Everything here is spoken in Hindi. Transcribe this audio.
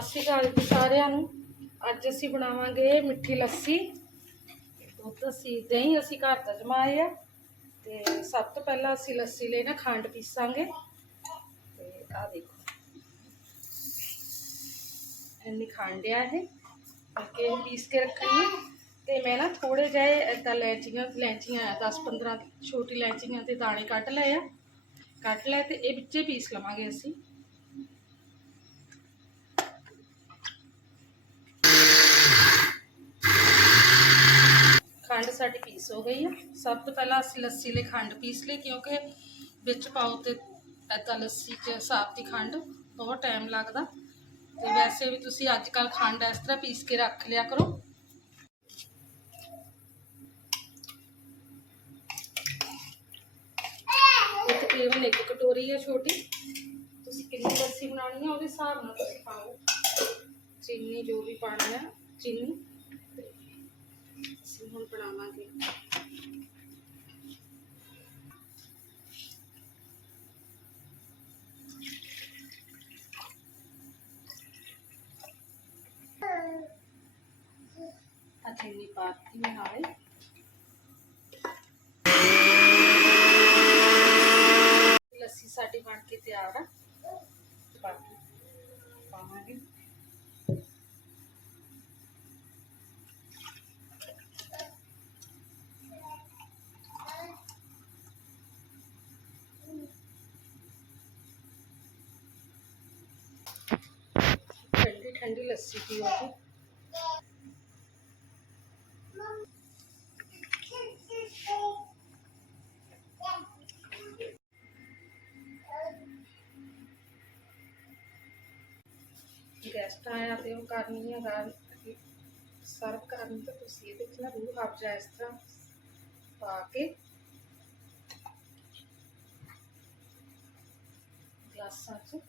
सताल जी सारू अज अं बनावे मिठी लस्सी दुध असी दही असी घर का जमाए है तो सब तो पहला असी लस्सी लेना खंड पीसा तो आखो इन खंड है पीस के रखनी ਤੇ ਮੈਂ ਨਾ ਥੋੜੇ ਜਿਹੇ ਏਦਾਂ ਲੈਚੀਆਂ ਲੈਚੀਆਂ 10 15 ਛੋਟੀ ਲੈਚੀਆਂ ਦੇ ਦਾਣੇ ਕੱਢ ਲਏ ਆ ਕੱਟ ਲਏ ਤੇ ਇਹ ਵਿੱਚੇ ਪੀਸ ਲਵਾਂਗੇ ਅਸੀਂ ਖੰਡ ਸਾਡੀ ਪੀਸ ਹੋ ਗਈ ਆ ਸਭ ਤੋਂ ਪਹਿਲਾਂ ਅਸੀਂ ਲੱਸੀ ਲਈ ਖੰਡ ਪੀਸ ਲਈ ਕਿਉਂਕਿ ਵਿੱਚ ਪਾਓ ਤੇ ਏਦਾਂ ਲੱਸੀ 'ਚ ਹਿਸਾਬ ਦੀ ਖੰਡ ਬਹੁਤ ਟਾਈਮ ਲੱਗਦਾ ਤੇ ਵੈਸੇ ਵੀ ਤੁਸੀਂ ਅੱਜ ਕੱਲ ਖੰਡ ਇਸ ਤਰ੍ਹਾਂ ਪੀਸ ਕੇ ਰੱਖ ਲਿਆ ਕਰੋ ਤਕਰੀਬਨ ਇੱਕ ਕਟੋਰੀ ਹੈ ਛੋਟੀ ਤੁਸੀਂ ਕਿੰਨੀ ਲੱਸੀ ਬਣਾਉਣੀ ਹੈ ਉਹਦੇ ਹਿਸਾਬ ਨਾਲ ਤੁਸੀਂ ਪਾਓ ਚੀਨੀ ਜੋ ਵੀ ਪਾਣੀ ਹੈ ਚੀਨੀ ਤੇ ਅਸੀਂ ਹੁਣ ਬਣਾਵਾਂਗੇ ਆ ਚੀਨੀ ਪਾਤੀ ਮੈਂ ಹಾಕಿದ್ದೆ ಆಗ ಚಪಾತಿ ಚೆನ್ನಾಗಿ ठंडी ठंडी लस्सी पी होगी ਗੈਸਟ ਆਇਆ ਤੇ ਉਹ ਕਰਨੀ ਹੈ ਗੱਲ ਸਰਵ ਕਰਨ ਤੇ ਤੁਸੀਂ ਇਹਦੇ ਵਿੱਚ ਨਾ ਰੂਹ ਅਫਜ਼ਾ ਇਸ ਤਰ੍ਹਾਂ ਪਾ ਕੇ ਗਲਾਸਾਂ 'ਚ